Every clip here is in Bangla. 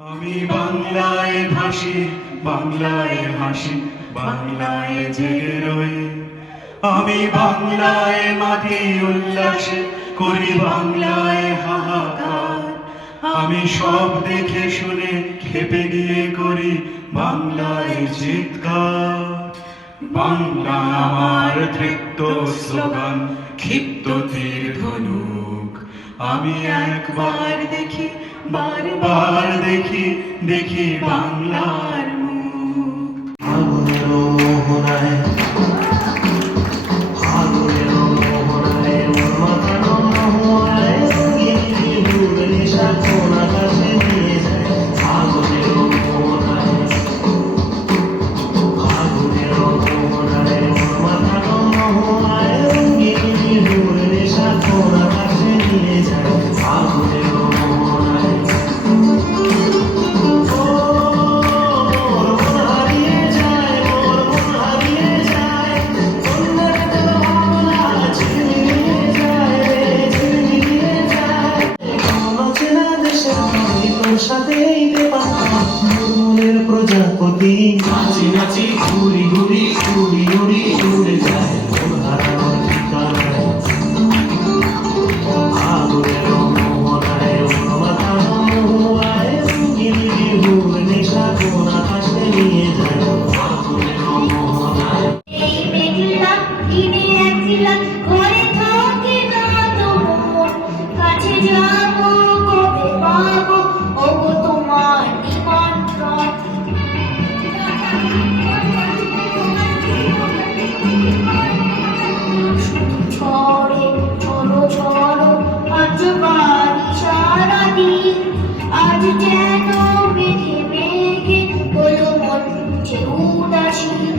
আমি বাংলায় ভাসি, বাংলায় হাসি, বাংলায় জেগে রই। আমি বাংলায় মাটি উল্লাসে করি, বাংলায় হাহাকার। আমি সব দেখে শুনে খেপে গিয়ে করি বাংলায় চিৎকার। বাংলা আমার তৃপ্ত স্লোগান, ক্ষিপ্ত তীর ধনুক। আমি একবার দেখি, বারবার দেখি, দেখি বাংলার মুখ। আগুনের মোহনায়, আগুনের মোহনায়, মাথা মোহনায়, গিরিহুর নেশা কোন আকাশে নিয়ে যায়। আগুনের মোহনায়, আগুনের মোহনায়, মাথা মোহনায়, গিরিহুর নেশা কোন আকাশে নিয়ে যায়। আগুনের মোহনায় প্রজাপতি নাচি নাচি ঘুরি ঘুরি উড়ি উড়ি উড়ে যায়। হারানোর ঠিকানায় আগুনের মোহনায়, মাথা মোহনায়, গিরিহুর নেশা কোন আকাশে নিয়ে যায়। আগুনের মোহনায় এই মেঘলা দিনে একলা ঘরে থাকি না তো মন, কাছে যাবো কবে পাবো ওগো তোমার নিমন্ত্রণ। শুধু ঝড়ে ঝড়ো ঝড়ো আজ বাড়ি সারাদিন, আজ যেন মেঘে মেঘে হলো মন যে উদাসীন।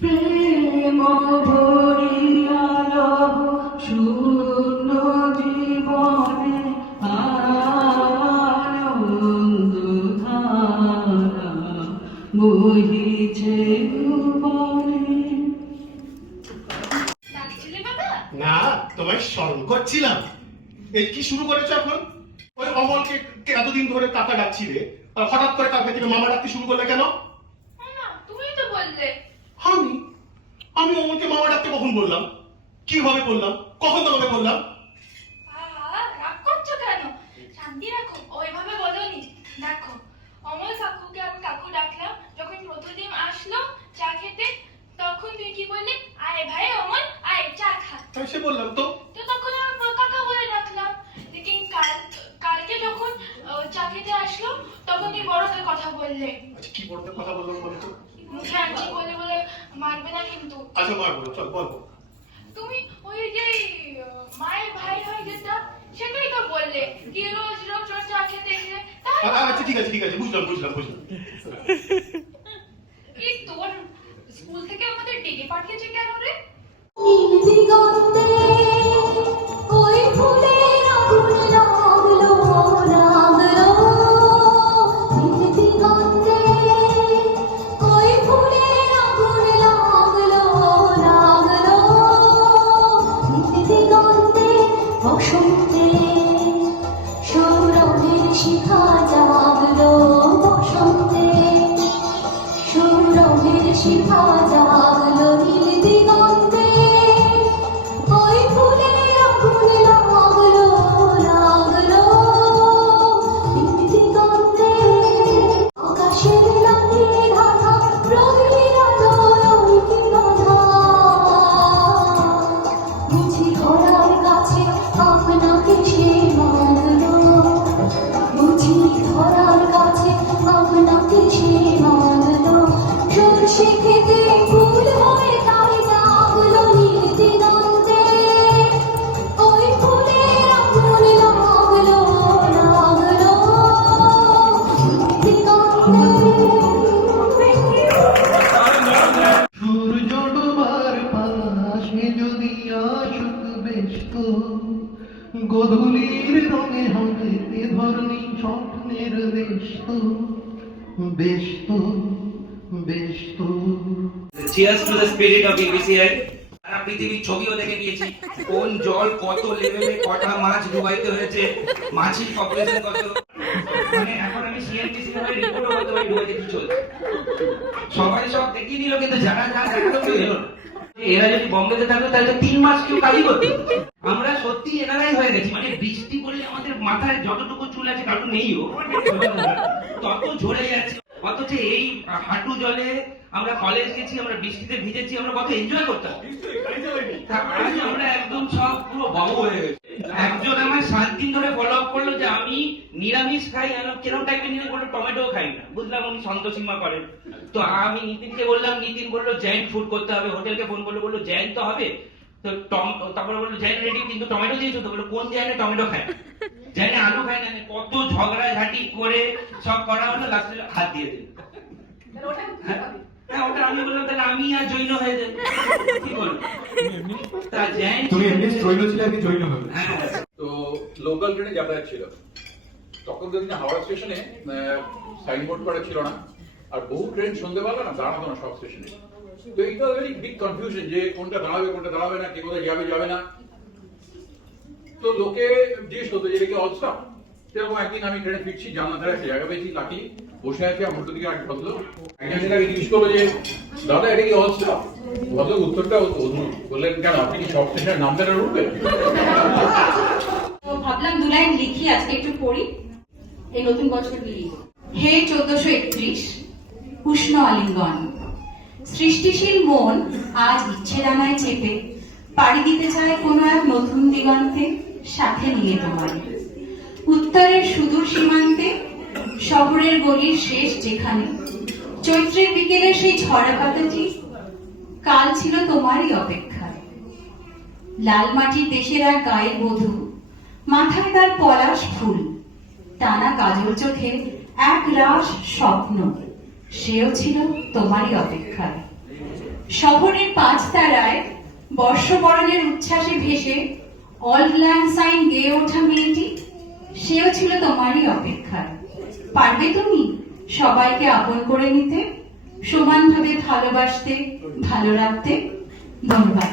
প্রেম ভরিয়া লব শূন্য জীবনে, আনন্দধারা বহিছে ভুবনে। না, তোমায় স্মরণ করছিলাম। এই কি শুরু করেছো এখন? ওই অমলকে এতদিন ধরে কাকা ডাকছিলে, আর হঠাৎ করে কালকে থেকে মামা ডাকতে শুরু করলে কেন? তুমি তো বললে। আমি আমি অমলকে মামা ডাকতে কখন বললাম? কিভাবে বললাম? কখন তোমাকে বললাম? রাগ করছো কেন? শান্তি রাখো, ওইভাবে বলোনি। দেখো, অমল কাকুকে আমি কাকু ডাকলাম, যখন প্রতিদিন আসলো চা খেতে, তখন তুই কি বললি? আয় ভাই অমল, আয় চা খা। তাই সে বললাম তো। তো তখন আমি কাকা বলে ডাকলাম। লেকিন কালকে যখন চা খেতে আসলো, তখন তুই বড়কে কথা বললে। আচ্ছা, কি বলতে কথা বললাম বলো তো? মুখে আনছি বলে বলে মারবে না কিন্তু। আচ্ছা মার বলো, চল বলবো। তুমি ওই যে মায়ের ভাই হয় যেটা, সেটাই তো বললে কি রোজ রোজ রোজ চা খেতে গেলে। আচ্ছা ঠিক আছে ঠিক আছে, বুঝলাম বুঝলাম বুঝলাম। এই তোর স্কুল থেকে আমাদের ডেকে পাঠিয়েছে কেন রে? নীল দিগন্তে ওই ফুলের আগুন লাগলো লাগলো, নীল দিগন্তে ওই ফুলের আগুন লাগলো লাগলো, নীল দিগন্তে বসন্তে সৌরভের শিখা জাগলো, বসন্তে সৌরভের শিখা জাগলো, নীল দিগন্তে ওই ফুলের আগুন লাগলো লাগলো, নীল দিগন্তে আকাশের লালে ধাঁধা রঙিন আলোয় কি বাঁধা, বুঝি ধরার কাছে আপনাকে সে মানলো, বুঝি ধরার কাছে আপনাকে সে মানলো, সরষে খেতে ফুল হয়ে তাই জাগলো, নীল দিগন্তে ওই ফুলের আগুন লাগলো লাগলো, দিগন্তে। সূর্য ডোবার পাশে যদি আসুক ব্যস্ত, গোধূলির রঙে হবে ধরণী স্বপ্নের ব্যস্ত ব্যস্ত ব্যস্ত। Cheers to the spirit of BBCI. সারা পৃথিবীর ছবিও দেখে নিয়েছি, কোন জল কত লেভেলে কটা মাছ ডুবাইতে হয়েছে, মাছির পপুলেশন কত। মানে এখন আমি সিএনবিসি হয়ে রিপোর্টও করতে পারি ডুবাইতে কি চলছে। সবাই সব দেখিয়ে দিল, কিন্তু যারা যা দেখালো কেউ এলো না। এরা যদি বম্বেতে থাকতো তাহলে তো 3 মাস কেউ কাজই করতো। আমরা সত্যি এনারাই হয়ে গেছি, মানে বৃষ্টি পড়লে আমাদের মাথায় যতটুকু চুল আছে কারণ নেইও তত ঝরে যাচ্ছে। অথচ এই হাঁটু জলে আমরা কলেজ গেছি, আমরা বৃষ্টিতে ভিজেছি, আমরা কত এনজয় করতাম। আজ আমরা একদম সব পুরো বাবু হয়ে গেছে। একজন আমার 7 দিন ধরে ফলো আপ করলো যে আমি নিরামিষ খাই, কেরম টাইপের নিরামিষ, বললো টমেটো খাই না। বুঝলাম উনি সন্তোষীমা করেন। তো আমি নিতিনকে বললাম, নিতিন বললো জৈন ফুড করতে হবে। হোটেলকে ফোন করলো, বললো জৈন তো হবে। তো তারপরে বললো জৈন রেডি, কিন্তু টমেটো দিয়েছো তো? বললো কোন জৈনে টমেটো খায়, জৈনে আলু খায় না। কত ঝগড়া ঝাঁটি করে সব করা হলো, লাস্টে হাত দিয়ে দিল। হ্যাঁ, ওটা আমি বললাম তাহলে আমি আর জৈন হয়ে যাই, কি বলবো? তা জৈন তুমি এমনি জৈন ছিলে, আমি জৈন হবে। হ্যাঁ, তো লোকাল ট্রেনে যাতায়াত ছিল তখন দেখুন হাওড়া স্টেশনে সাইনবোর্ড করা ছিল না, আর বহু ট্রেন সন্ধ্যেবেলা না দাঁড়াতো না সব স্টেশনে। তো এটা ভেরি বিগ কনফিউশন যে কোনটা দাঁড়াবে কোনটা দাঁড়াবে না, কে কোথায় যাবে যাবে না। তো লোকে জিজ্ঞেস করতো যে এটা কি অল স্টপ। সেরকম একদিন আমি ট্রেনে ফিরছি, জানলা ধারে একটা জায়গা পেয়েছি, লাকি বসে আছে, আমার উল্টো দিকে এক ভদ্রলোক। একজন তাকে জিজ্ঞেস করলো যে দাদা এটা কি অল স্টপ। ভদ্রলোক উত্তরটা অদ্ভুত, বললেন কেন আপনি কি সব স্টেশনে নামবেন আর উঠবেন? তো ভাবলাম 2 লাইন লিখি, আজকে একটু পড়ি এই নতুন বছর মিলিয়ে। হে 1431, উষ্ণ আলিঙ্গন। সৃষ্টিশীল মন আজ ইচ্ছে ডানায় চেপে পাড়ি দিতে চায় কোনো এক নতুন দিগন্তে, সাথে নিয়ে তোমার। উত্তরের সুদূর সীমান্তে, শহরের গলির শেষ যেখানে, চৈত্রের বিকেলে সেই ঝরা পাতাটি কাল ছিল তোমারই অপেক্ষায়। লাল মাটির দেশের এক গায়ের বধূ, মাথায় তার পলাশ ফুল, টানা কাজল চোখে এক রাস স্বপ্ন, সেও ছিল তোমারই অপেক্ষায়। শহরের 5 তারায় বর্ষবরণের উচ্ছ্বাসে ভেসে অল্ড ল্যান্ড সাইন গেয়ে ওঠা মেয়েটি, সেও ছিল তোমারই অপেক্ষায়। পারবে তুমি সবাইকে আপন করে নিতে, সমানভাবে ভালোবাসতে, ভালো রাখতে? ধন্যবাদ।